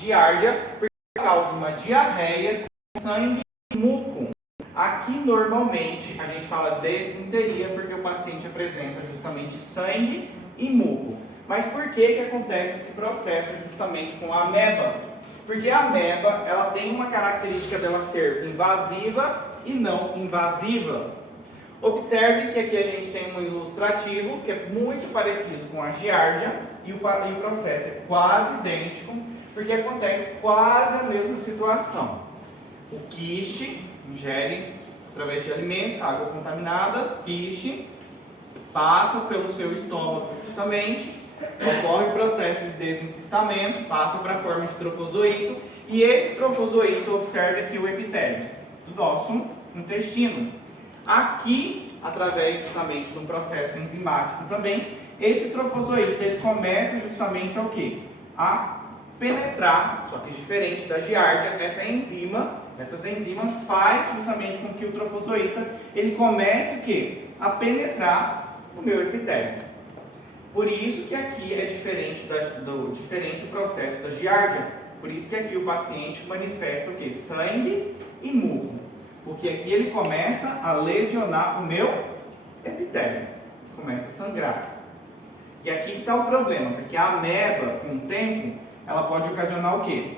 giardia, porque causa uma diarreia com sangue e muco. Aqui, normalmente, a gente fala desinteria, porque o paciente apresenta justamente sangue e muco. Mas por que acontece esse processo justamente com a ameba? Porque a ameba, ela tem uma característica dela ser invasiva e não invasiva. Observe que aqui a gente tem um ilustrativo que é muito parecido com a giardia e o processo é quase idêntico, porque acontece quase a mesma situação. O quiche ingere através de alimentos, água contaminada, quiche, passa pelo seu estômago justamente, ocorre o processo de desencistamento, passa para a forma de trofozoito, e esse trofozoito, observe aqui o epitélio do nosso intestino. Aqui, através justamente de um processo enzimático também, esse trofozoito ele começa justamente ao quê? A penetrar, só que diferente da giardia, essas enzimas faz justamente com que o trofozoita ele comece o quê? A penetrar no meu epitélio. Por isso que aqui é diferente o processo da giardia. Por isso que aqui o paciente manifesta o quê? Sangue e muco. Porque aqui ele começa a lesionar o meu epitélio. Começa a sangrar. E aqui que está o problema, porque a ameba, com o tempo, ela pode ocasionar o quê?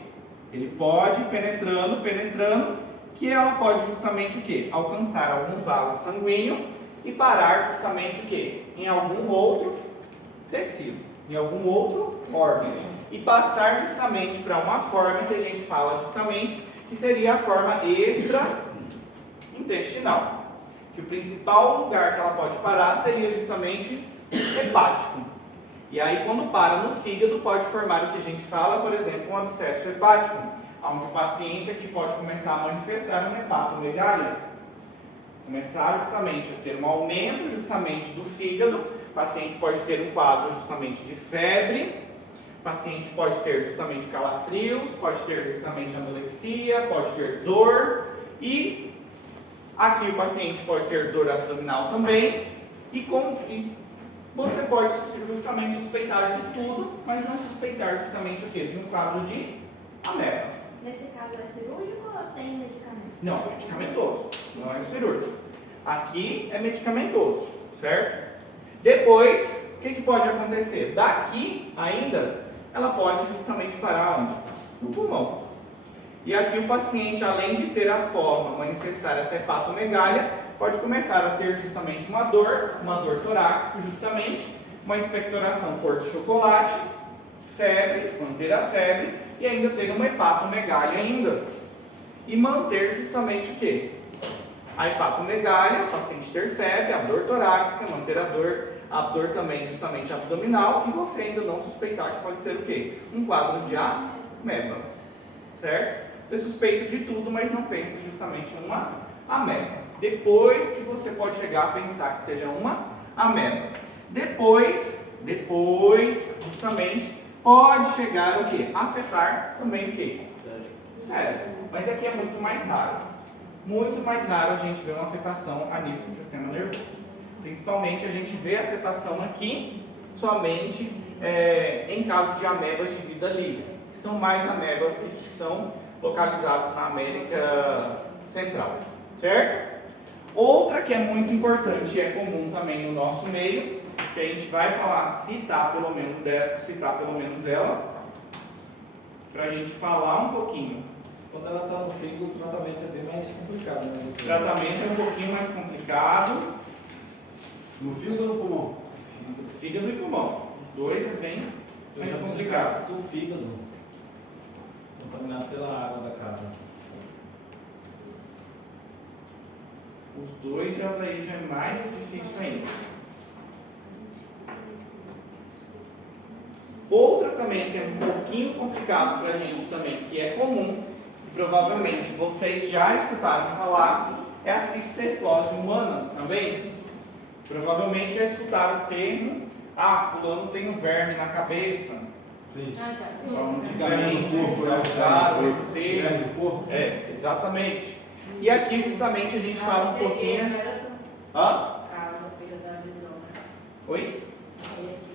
Ele pode penetrando, que ela pode justamente o quê? Alcançar algum vaso sanguíneo e parar justamente o quê? Em algum outro tecido, em algum outro órgão. E passar justamente para uma forma que a gente fala justamente, que seria a forma extraintestinal. Que o principal lugar que ela pode parar seria justamente hepático. E aí, quando para no fígado, pode formar o que a gente fala, por exemplo, um abscesso hepático, onde o paciente aqui pode começar a manifestar uma hepatomegalia. Começar justamente a ter um aumento justamente do fígado, o paciente pode ter um quadro justamente de febre, o paciente pode ter justamente calafrios, pode ter justamente anorexia, pode ter dor, e aqui o paciente pode ter dor abdominal também, e você pode justamente suspeitar de tudo, mas não suspeitar justamente o quê? De um quadro de ameba. Nesse caso é cirúrgico ou tem medicamento? Não, é medicamentoso, não é cirúrgico. Aqui é medicamentoso, certo? Depois, o que pode acontecer? Daqui ainda, ela pode justamente parar onde? No pulmão. E aqui o paciente, além de ter a forma, manifestar essa hepatomegalia, pode começar a ter justamente uma dor torácica, justamente, uma expectoração cor de chocolate, febre, manter a febre, e ainda ter uma hepatomegalia ainda. E manter justamente o quê? A hepatomegalia, o paciente ter febre, a dor torácica, manter a dor também justamente abdominal, e você ainda não suspeitar que pode ser o quê? Um quadro de ameba, certo? Você suspeita de tudo, mas não pensa justamente em uma ameba. Depois que você pode chegar a pensar que seja uma ameba. Depois, justamente, pode chegar o quê? Afetar também o quê? Cérebro. Mas aqui é muito mais raro. Muito mais raro a gente ver uma afetação a nível do sistema nervoso. Principalmente a gente vê a afetação aqui somente em caso de amebas de vida livre. Que são mais amebas que são localizadas na América Central. Certo? Outra que é muito importante e é comum também no nosso meio, que a gente vai citar pelo menos ela, para a gente falar um pouquinho. Quando ela está no fígado, o tratamento é bem mais complicado, né? O tratamento é um pouquinho mais complicado. No fígado ou no pulmão? Fígado e pulmão. Os dois é bem mais complicado. Do fígado, contaminado pela água da casa. Os dois já é mais difícil ainda. Outra também que é um pouquinho complicado para a gente também, que é comum, que provavelmente vocês já escutaram falar, é a cisticercose humana também. Provavelmente já escutaram o termo, fulano tem um verme na cabeça. Sim. Só antigamente já usaram esse termo. Exatamente. E aqui justamente a gente fala um pouquinho. Causa perda da visão, né? Oi? Esse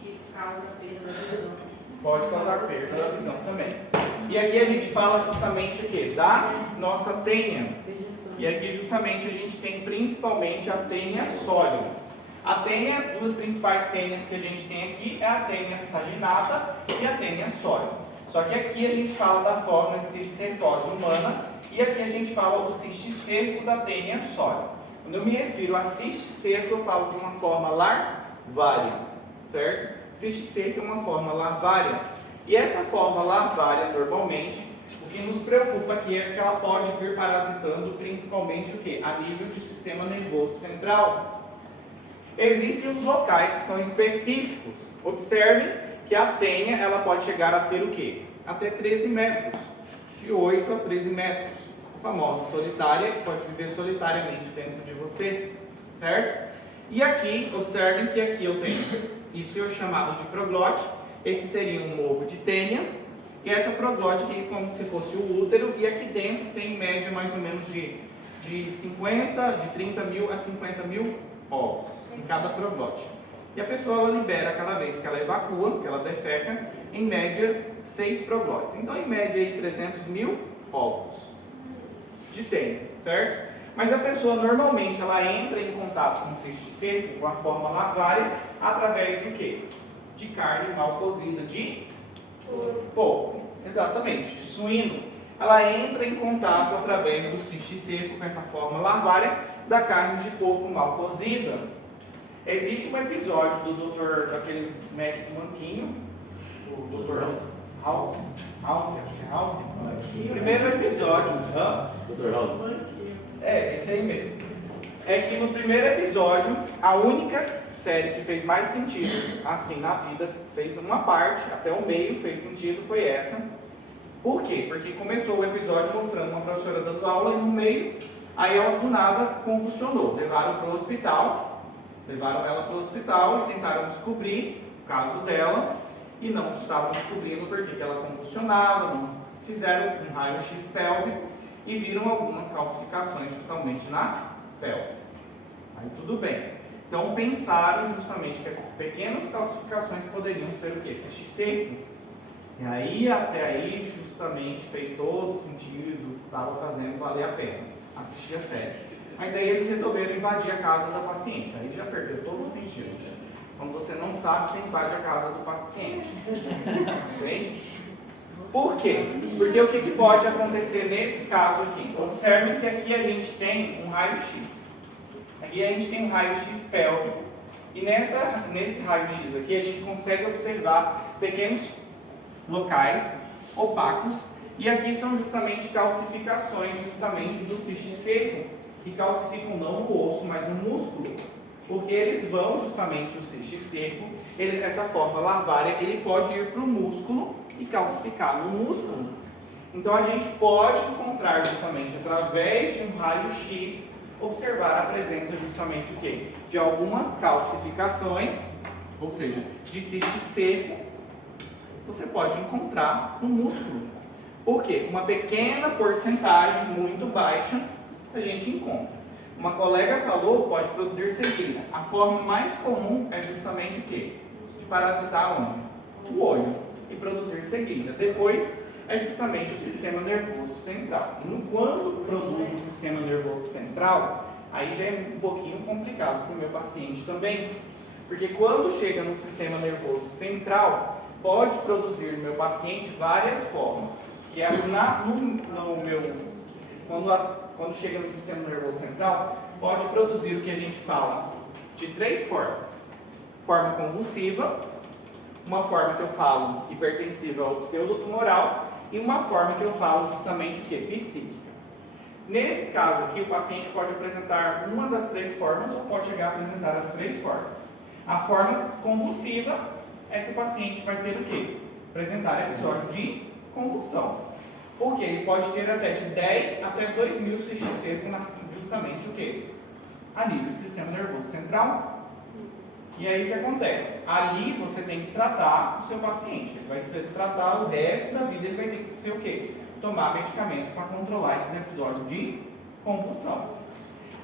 tipo causa perda da visão. Pode causar perda da visão também. E aqui a gente fala justamente o quê? Da nossa tênia. E aqui justamente a gente tem principalmente a tênia sólida. A tênia, as duas principais tênias que a gente tem aqui é a tênia saginata e a tênia sólida. Só que aqui a gente fala da forma de cisticercose humana e aqui a gente fala do cisticerco da tênia sólida. Quando eu me refiro a cisticerco, eu falo de uma forma larvária, certo? Cisticerco é uma forma larvária. E essa forma larvária, normalmente, o que nos preocupa aqui é que ela pode vir parasitando principalmente o quê? A nível de sistema nervoso central. Existem os locais que são específicos. Observe que a tênia, ela pode chegar a ter o quê? Até 13 metros. De 8 a 13 metros. A famosa solitária, que pode viver solitariamente dentro de você, certo? E aqui, observem que aqui eu tenho, isso é chamado de proglote. Esse seria um ovo de tênia. E essa proglote aqui é como se fosse o útero. E aqui dentro tem em média mais ou menos de 30 mil a 50 mil ovos em cada proglote. E a pessoa ela libera cada vez que ela evacua, que ela defeca, em média 6 proglotes. Então, em média, aí, 300 mil ovos de tênia, certo? Mas a pessoa normalmente ela entra em contato com o cisticerco, com a forma larvária, através do quê? De carne mal cozida de porco. Exatamente, de suíno. Ela entra em contato através do cisticerco com essa forma larvária da carne de porco mal cozida. Existe um episódio do doutor, daquele médico manquinho, o doutor House, acho que é House. Primeiro episódio, Dr. House. esse aí mesmo. É que no primeiro episódio, a única série que fez mais sentido, assim, na vida, fez uma parte, até o meio fez sentido, foi essa. Por quê? Porque começou o episódio mostrando uma professora dando aula e no meio, aí ela do nada convulsionou. Levaram ela para o hospital e tentaram descobrir o caso dela e não estavam descobrindo porque que ela convulsionava, não fizeram um raio-x pélvico e viram algumas calcificações justamente na pelvis. Aí tudo bem. Então pensaram justamente que essas pequenas calcificações poderiam ser o quê? Cisticerco. E aí, até aí, justamente fez todo sentido, estava fazendo valer a pena assistir a série. Mas daí eles resolveram invadir a casa da paciente. Aí já perdeu todo o sentido. Quando você não sabe, você invade a casa do paciente. Entende? Por quê? Porque o que pode acontecer nesse caso aqui? Observe que aqui a gente tem um raio-x. Aqui a gente tem um raio-x pélvico. E nesse raio-x aqui a gente consegue observar pequenos locais opacos. E aqui são justamente calcificações justamente do cisticerco, que calcificam não o osso, mas o músculo. Porque eles vão justamente, o cisticerco, essa forma larvária, ele pode ir para o músculo e calcificar no músculo. Então a gente pode encontrar justamente através de um raio-x, observar a presença justamente o quê? De algumas calcificações, ou seja, de cisticerco, você pode encontrar no músculo. Por quê? Uma pequena porcentagem, muito baixa, a gente encontra. Uma colega falou, pode produzir cegueira. A forma mais comum é justamente o quê? De parasitar onde? O olho e produzir cegueira. Depois é justamente o sistema nervoso central. E quando produz no sistema nervoso central, aí já é um pouquinho complicado para o meu paciente também. Porque quando chega no sistema nervoso central, pode produzir no meu paciente várias formas. Que é quando chega no sistema nervoso central, pode produzir o que a gente fala de 3 formas. Forma convulsiva, uma forma que eu falo hipertensiva ou pseudotumoral e uma forma que eu falo justamente o que? Psíquica. Nesse caso aqui, o paciente pode apresentar uma das 3 formas ou pode chegar a apresentar as 3 formas. A forma convulsiva é que o paciente vai ter o quê? Apresentar episódios de convulsão. Porque ele pode ter até de 10 até 2.000 cisticerco justamente o quê? A nível do sistema nervoso central. E aí o que acontece? Ali você tem que tratar o seu paciente. Ele vai ter que tratar o resto da vida, ele vai ter que ser o quê? Tomar medicamento para controlar esses episódios de convulsão.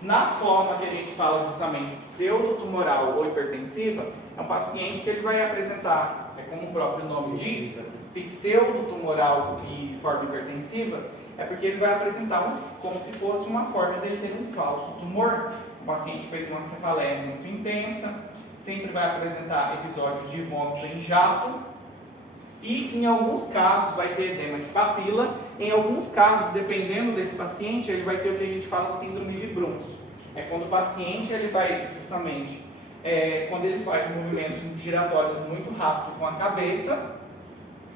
Na forma que a gente fala justamente pseudotumoral ou hipertensiva, é um paciente que ele vai apresentar, como o próprio nome diz, pseudotumoral e forma hipertensiva, é porque ele vai apresentar como se fosse uma forma dele ter um falso tumor. O paciente foi com uma cefaleia muito intensa, sempre vai apresentar episódios de vômito em jato, e em alguns casos vai ter edema de papila. Em alguns casos, dependendo desse paciente, ele vai ter o que a gente fala síndrome de Bruns. É quando o paciente ele vai justamente, quando ele faz movimentos giratórios muito rápido com a cabeça,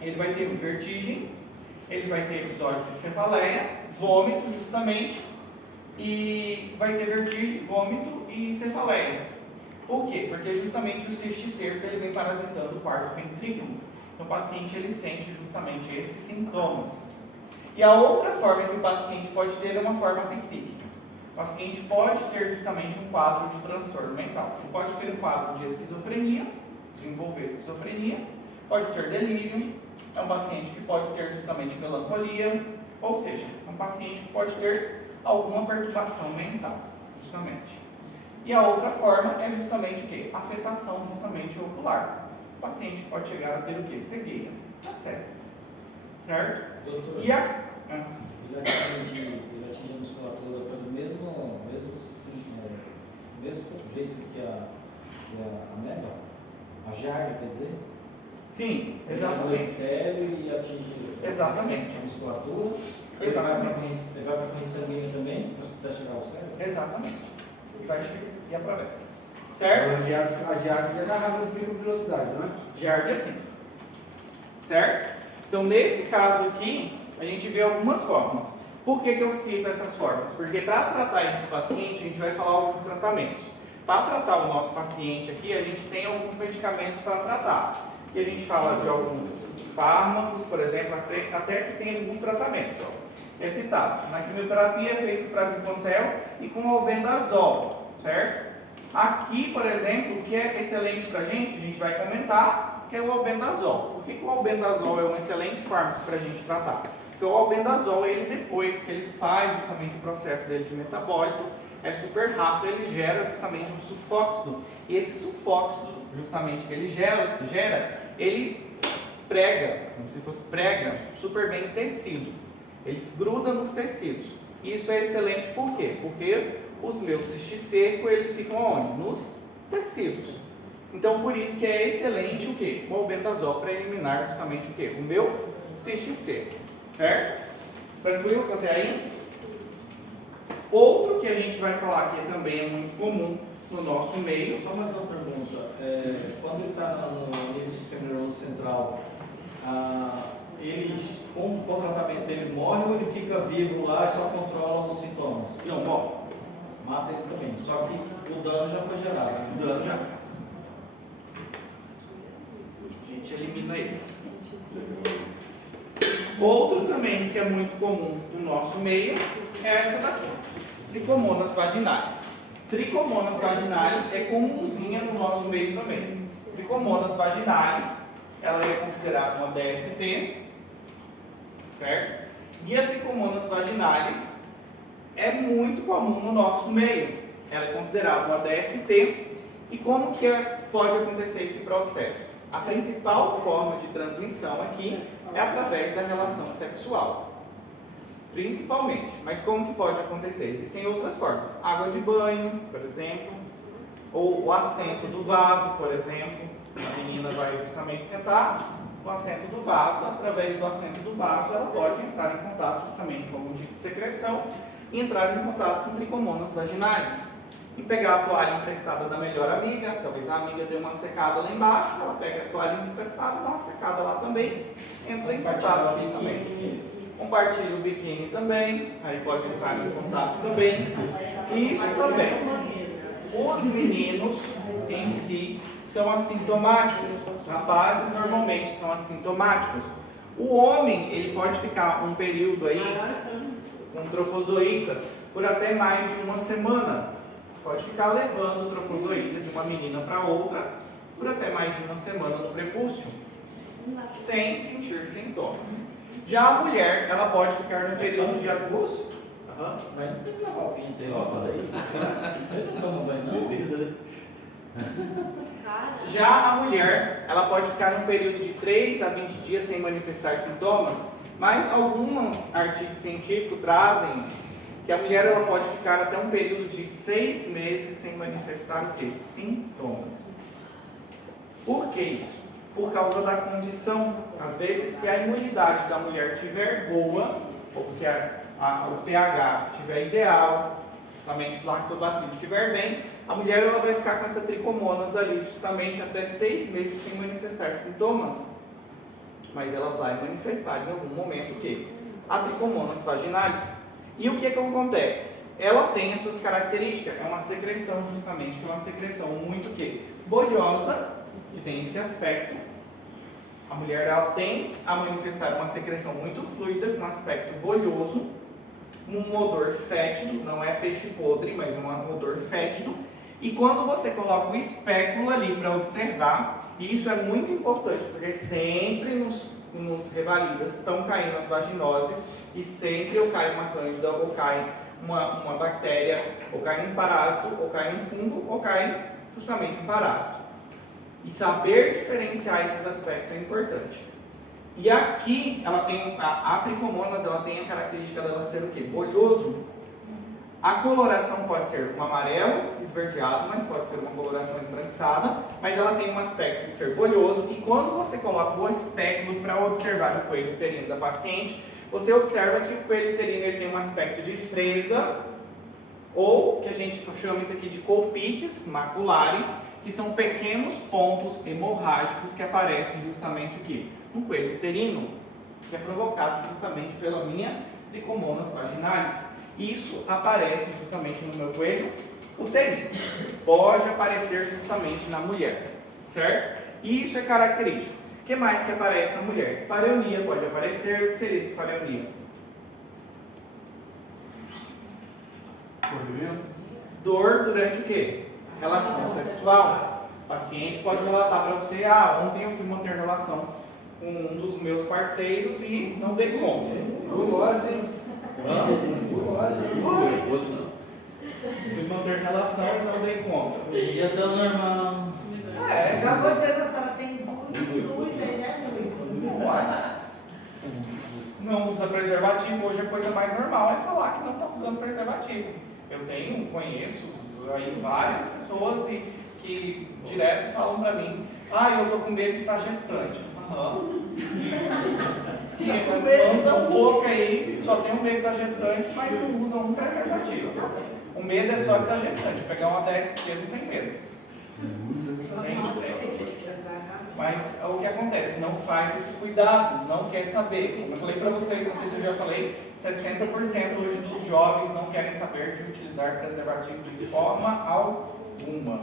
ele vai ter vertigem, ele vai ter episódio de cefaleia, vômito justamente, e vai ter vertigem, vômito e cefaleia. Por quê? Porque justamente o cisticerco ele vem parasitando o quarto ventrículo. Então o paciente ele sente justamente esses sintomas. E a outra forma que o paciente pode ter é uma forma psíquica. O paciente pode ter justamente um quadro de transtorno mental. Ele pode ter um quadro de esquizofrenia, desenvolver esquizofrenia, pode ter delírio, é um paciente que pode ter justamente melancolia, ou seja, é um paciente que pode ter alguma perturbação mental, justamente. E a outra forma é justamente o quê? Afetação justamente ocular. O paciente pode chegar a ter o quê? Cegueira. Tá certo. Certo? Doutor, E a... ele atinge a musculatura pelo mesmo jeito que a ameba? A giardia, quer dizer? Sim, Ele exatamente. e atinge Exatamente. a musculatura. Exatamente. Ele vai para a corrente sanguínea também, até chegar ao cérebro? Exatamente. Ele vai e atravessa. Certo? A giardia fica agarrada nas microvelocidades, não é? Giardia sim. Certo? Então, nesse caso aqui, a gente vê algumas formas. Por que eu cito essas formas? Porque para tratar esse paciente, a gente vai falar alguns tratamentos. Para tratar o nosso paciente aqui, a gente tem alguns medicamentos para tratar. E a gente fala de alguns fármacos, por exemplo, até que tem alguns tratamentos. Ó. É citado. Na quimioterapia é feito praziquantel e com albendazol, certo? Aqui, por exemplo, o que é excelente para a gente vai comentar, que é o albendazol. Por que o albendazol é um excelente fármaco para a gente tratar? Porque o albendazol, ele depois que ele faz justamente o processo dele de metabólito, é super rápido, ele gera justamente um sulfóxido. E esse sulfóxido, justamente, que ele gera, ele prega, como se fosse prega, super bem tecido. Ele gruda nos tecidos. E isso é excelente por quê? Porque os meus cisticecos, eles ficam onde? Nos tecidos. Então, por isso que é excelente o quê? O albendazol para eliminar justamente o quê? O meu cisticeco. Certo? Tranquilos até aí? Outro que a gente vai falar aqui também é muito comum no nosso meio. Só mais uma pergunta. Quando ele está no sistema nervoso central, ele, com o tratamento, ele morre ou ele fica vivo lá e só controla os sintomas? Não, morre. Mata ele também. Só que o dano já foi gerado. O dano já. A gente elimina ele. Outro também que é muito comum no nosso meio é essa daqui. Tricomonas vaginais. Tricomonas vaginais é comunzinha no nosso meio também. Tricomonas vaginais, ela é considerada uma DST, certo? E a tricomonas vaginalis é muito comum no nosso meio. Ela é considerada uma DST. E como que pode acontecer esse processo? A principal forma de transmissão aqui é através da relação sexual. Principalmente. Mas como que pode acontecer? Existem outras formas. Água de banho, por exemplo. Ou o assento do vaso, por exemplo. A menina vai justamente sentar no assento do vaso. Através do assento do vaso, ela pode entrar em contato justamente com algum tipo de secreção e entrar em contato com tricomonas vaginais. E pegar a toalha emprestada da melhor amiga, talvez a amiga dê uma secada lá embaixo, ela pega a toalha emprestada, dá uma secada lá também, entra em contato aqui também. Compartilha o biquíni também, aí pode entrar em contato também. E isso também. Os meninos em si são assintomáticos, os rapazes normalmente são assintomáticos. O homem, ele pode ficar um período aí com trofozoíta por até mais de uma semana. Pode ficar levando o trofozoíta de uma menina para outra por até mais de uma semana no prepúcio, sem sentir sintomas. Já a mulher, ela pode ficar no período de agosto. Mas não tem que lavar o pinto aí, ó, fala aí. Eu não tomo banho, não. Já a mulher, ela pode ficar num período de 3 a 20 dias sem manifestar sintomas, mas alguns artigos científicos trazem que a mulher ela pode ficar até um período de 6 meses sem manifestar o quê? Sintomas. Por que isso? Por causa da condição. Às vezes, se a imunidade da mulher estiver boa, ou se o pH estiver ideal, justamente o lactobacilo estiver bem, a mulher ela vai ficar com essa tricomonas ali justamente até 6 meses sem manifestar sintomas. Mas ela vai manifestar em algum momento o quê? A tricomonas vaginalis. E o que acontece? Ela tem as suas características. É uma secreção justamente, que é uma secreção muito o quê? Bolhosa, que tem esse aspecto. A mulher ela tem a manifestar uma secreção muito fluida, com um aspecto bolhoso, um odor fétido, não é peixe podre, mas um odor fétido. E quando você coloca o espéculo ali para observar, e isso é muito importante, porque sempre nos revalidas estão caindo as vaginoses, e sempre ou cai uma cândida, ou cai uma bactéria, ou cai um parásito, ou cai um fungo, ou cai justamente um parásito. E saber diferenciar esses aspectos é importante. E aqui, ela tem a tricomonas, ela tem a característica dela ser o quê? Bolhoso. A coloração pode ser um amarelo esverdeado, mas pode ser uma coloração esbranquiçada, mas ela tem um aspecto de ser bolhoso. E quando você coloca o espéculo para observar o coelho uterino da paciente, você observa que o coelho uterino ele tem um aspecto de fresa, ou que a gente chama isso aqui de colpites maculares, que são pequenos pontos hemorrágicos que aparecem justamente o quê? No coelho uterino, que é provocado justamente pela minha tricomonas vaginalis. Isso aparece justamente no meu coelho uterino. Pode aparecer justamente na mulher, certo? E isso é característico. O que mais que aparece na mulher? Dispareunia pode aparecer. O que seria dispareunia? Dor durante o quê? Relação sexual. O paciente pode relatar para você: ontem eu fui manter relação com um dos meus parceiros e não dei conta. Fui manter relação e não dei conta. Hoje é tão normal. Já vou dizer que a senhora tem luz aí, né, Não usa preservativo, hoje a coisa mais normal é falar que não está usando preservativo. Eu conheço aí várias pessoas que direto falam para mim: eu estou com medo de estar gestante. Anda um pouco aí, só tem um medo da gestante, mas não usa um preservativo. O medo é só de estar gestante. Pegar uma DST não tem medo. Mas o que acontece? Não faz esse cuidado, não quer saber. Como eu falei para vocês, não sei se eu já falei, 60% hoje dos jovens não querem saber de utilizar preservativo de forma alguma.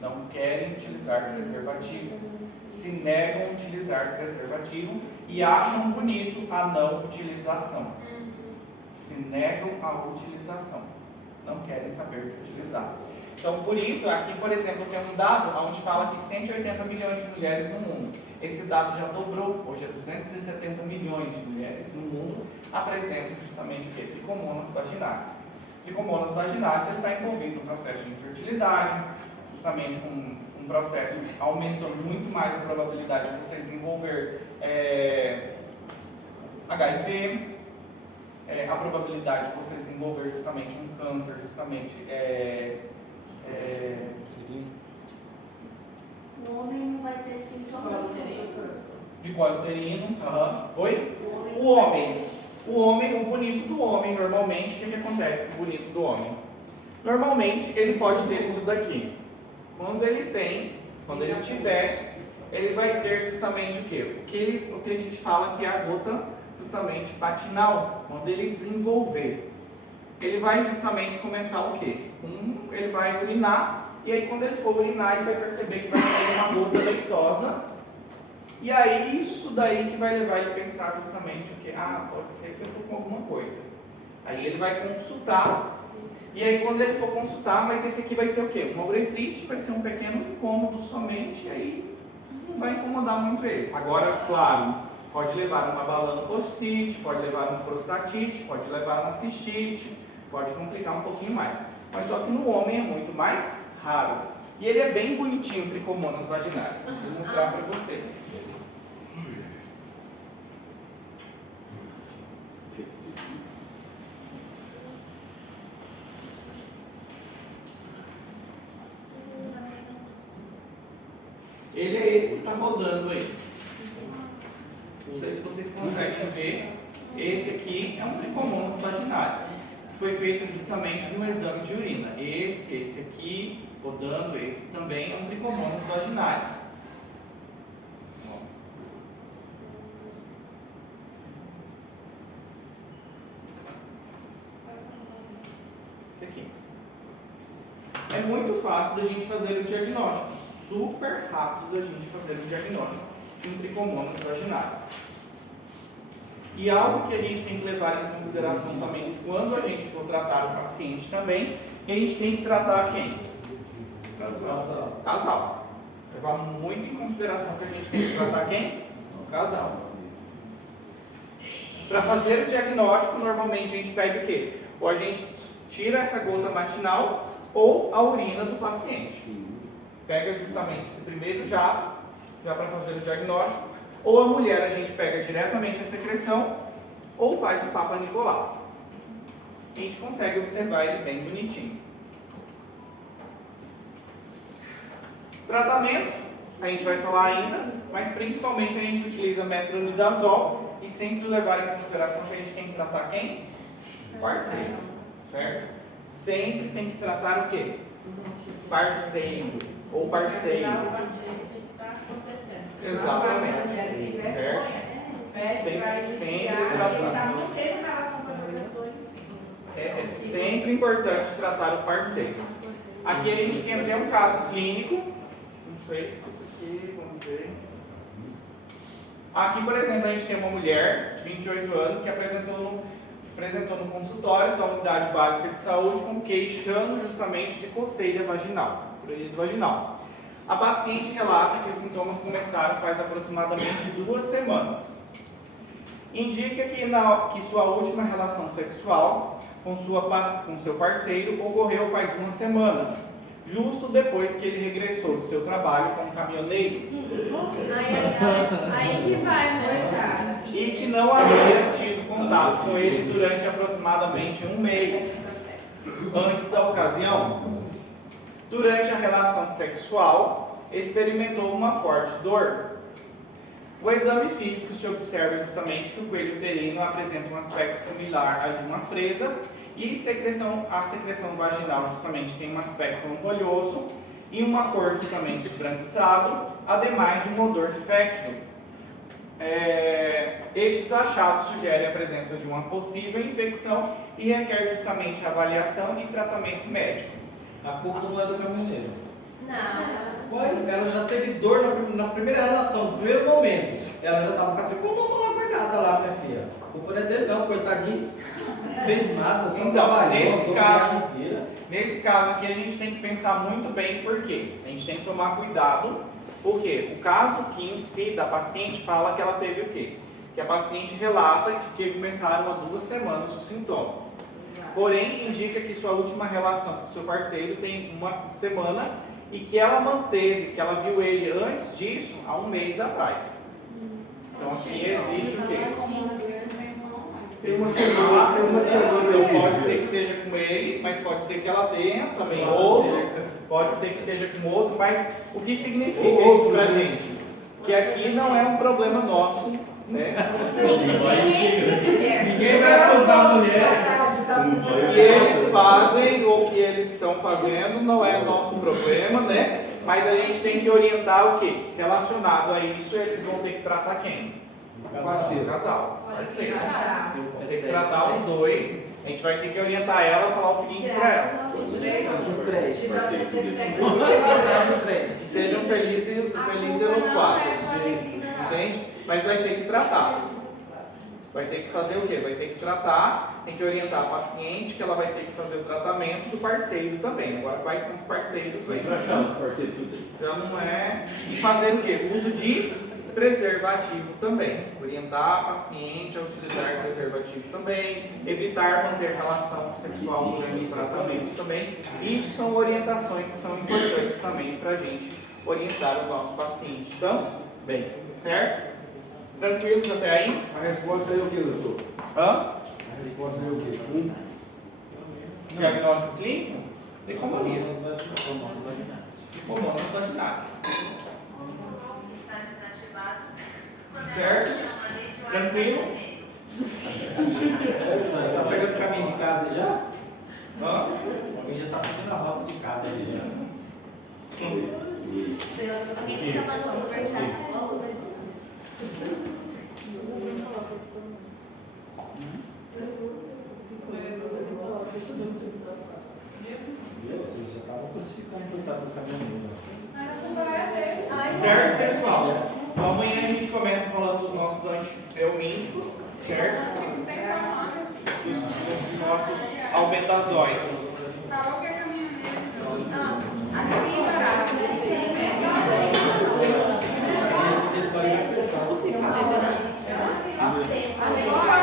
Não querem utilizar preservativo. Se negam a utilizar preservativo e acham bonito a não utilização. Se negam a utilização. Não querem saber de utilizar. Então, por isso, aqui, por exemplo, tem um dado onde fala que 180 milhões de mulheres no mundo. Esse dado já dobrou. Hoje é 270 milhões de mulheres no mundo apresentam justamente o quê? Tricomonas vaginalis. Tricomonas vaginalis está envolvido no processo de infertilidade, justamente com um processo aumentando muito mais a probabilidade de você desenvolver HIV, a probabilidade de você desenvolver justamente um câncer, justamente O homem não vai ter sintoma de colo uterino. Oi? O homem, o bonito do homem, normalmente, o que acontece com o bonito do homem? Normalmente, ele pode ter isso daqui. Quando ele tiver, ele vai ter justamente o quê? O que a gente fala que é a gota justamente patinal. Quando ele desenvolver, ele vai justamente começar o quê? Ele vai urinar, e aí quando ele for urinar, ele vai perceber que vai sair uma gota leitosa, e aí isso daí que vai levar ele a pensar justamente o quê? Pode ser que eu estou com alguma coisa. Aí ele vai consultar. E aí quando ele for consultar, mas esse aqui vai ser o quê? Uma uretrite, vai ser um pequeno incômodo somente, aí não vai incomodar muito ele. Agora, claro, pode levar uma balanopostite, pode levar uma prostatite, pode levar uma cistite, pode complicar um pouquinho mais. Mas só que no homem é muito mais raro. E ele é bem bonitinho, tricomonas vaginais. Vou mostrar para vocês. Ele é esse que está rodando aí. Não sei se vocês conseguem ver. Esse aqui é um tricomonas vaginalis. Foi feito justamente no exame de urina. Esse aqui, rodando, esse também é um tricomonas vaginalis. Esse aqui. É muito fácil da gente fazer o diagnóstico. Super rápido da gente fazer o diagnóstico de um tricomonas vaginalis. E algo que a gente tem que levar em consideração também quando a gente for tratar o paciente também, que a gente tem que tratar quem? Casal. Casal. Levar muito em consideração que a gente tem que tratar quem? O casal. Para fazer o diagnóstico, normalmente a gente pede o quê? Ou a gente tira essa gota matinal ou a urina do paciente. Pega justamente esse primeiro jato, já para fazer o diagnóstico, ou a mulher a gente pega diretamente a secreção, ou faz o Papa Nicolau. A gente consegue observar ele bem bonitinho. Tratamento, a gente vai falar ainda, mas principalmente a gente utiliza metronidazol e sempre levar em consideração que a gente tem que tratar quem? Parceiro, certo? Sempre tem que tratar o quê? Parceiro ou parceiro. Exatamente. Certo? Tem que sempre tratar. É sempre importante tratar o parceiro. Aqui a gente tem até um caso clínico. Não sei se isso aqui, vamos ver. Aqui, por exemplo, a gente tem uma mulher de 28 anos que apresentou no consultório da unidade básica de saúde com queixando justamente de coceira vaginal, prurido vaginal. A paciente relata que os sintomas começaram faz aproximadamente 2 semanas. Indica que sua última relação sexual com seu parceiro ocorreu faz 1 semana, justo depois que ele regressou do seu trabalho como caminhoneiro. Aí que vai, né? E que não havia tido contato com eles durante aproximadamente 1 mês. Antes da ocasião, durante a relação sexual, experimentou uma forte dor. O exame físico se observa justamente que o coelho uterino apresenta um aspecto similar ao de uma fresa e a secreção vaginal justamente tem um aspecto ampolhoso e uma cor justamente esbranquiçado, ademais de um odor fétido. Estes achados sugerem a presença de uma possível infecção e requer justamente avaliação e tratamento médico. A culpa não é do caminhoneiro. Não. Ué, ela já teve dor na primeira relação, no primeiro momento. Ela já estava com a triconoma lá guardada lá, minha filha. A culpa não é dele não, coitadinho. Não fez nada, só Então, trabalhou, nesse caso aqui a gente tem que pensar muito bem por quê. A gente tem que tomar cuidado, porque o caso aqui em si da paciente fala que ela teve o quê? Que a paciente relata que começaram há 2 semanas os sintomas. Porém, indica que sua última relação com seu parceiro tem 1 semana e que ela manteve, que ela viu ele antes disso, há 1 mês atrás. Então aqui existe o quê? Tem uma semana. Pode ser que seja com ele, mas pode ser que ela tenha também outro, pode ser que seja com outro, mas o que significa isso pra gente? Que aqui não é um problema nosso, né? Ninguém vai acusar a mulher. O que eles fazem ou o que eles estão fazendo não é nosso problema, né? Mas a gente tem que orientar o quê? Relacionado a isso, eles vão ter que tratar quem? Parceiro. O casal. Parceiro. Vai ter que tratar os dois. A gente vai ter que orientar ela e falar o seguinte para ela. Os três. Que sejam felizes os 4. Entende? Mas vai ter que tratar. Vai ter que fazer o quê? Vai ter que tratar, tem que orientar a paciente que ela vai ter que fazer o tratamento do parceiro também. Agora, quais são os parceiros? Vai pra achar os parceiros tudo aí. Então não é. E fazer o quê? Uso de preservativo também. Orientar a paciente a utilizar preservativo também, evitar manter relação sexual durante o tratamento também. Isso são orientações que são importantes também para a gente orientar o nosso paciente também, certo? Tranquilos até aí? A resposta é o que, doutor? Hã? A resposta é o quê? Diagnóstico clínico? Tricomonias. Hormônios vaginares. Está desativado. Certo? Tranquilo? Tá pegando o caminho de casa já? Hã? Alguém já tá fazendo a rota de casa ali já. Alguém me chama para conversar. Vocês já estavam crucificando coitado do caminhoneiro. Certo, pessoal? Então, amanhã a gente começa falando dos nossos antibiomínicos, certo? Os nossos albendazóis. Falou que é caminhoneiro. Esse daí é a sessão. Ah,